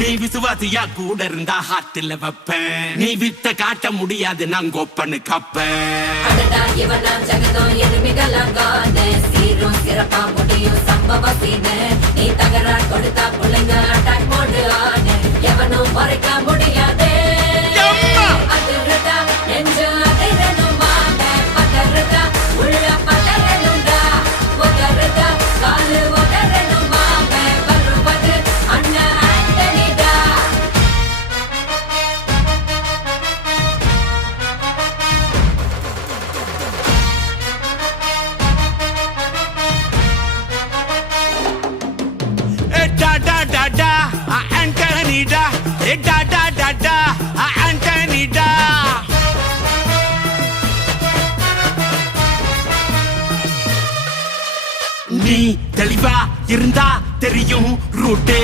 நீ விசுவாசியா கூட இருந்தா ஹார்ட்ல வைப்பேன். நீ வித்த காட்ட முடியாது நான் கொப்பனு கப்பேன். ஜகதம் எருமிகளாங்காது சீரும் சிறப்பா முடியும் சம்பவ சீனு. நீ தகரா கொடுத்தா பிள்ளைங்க அட்டாக் மோடு ஆடு எவனும் மறைக்க முடியாது. அதிர்றதா நெஞ்சு அதிரணும் வாங்க பதறதா உள்ள பதறணும்டா உதறதா காலு உதறணும் வாங்க வருவது அண்ணன் ஆண்டனிடா. Da da da da, Anthony da. Da da da da, Anthony da. நீ தெளிவா இருந்தா தெரியும் ரூட்டே.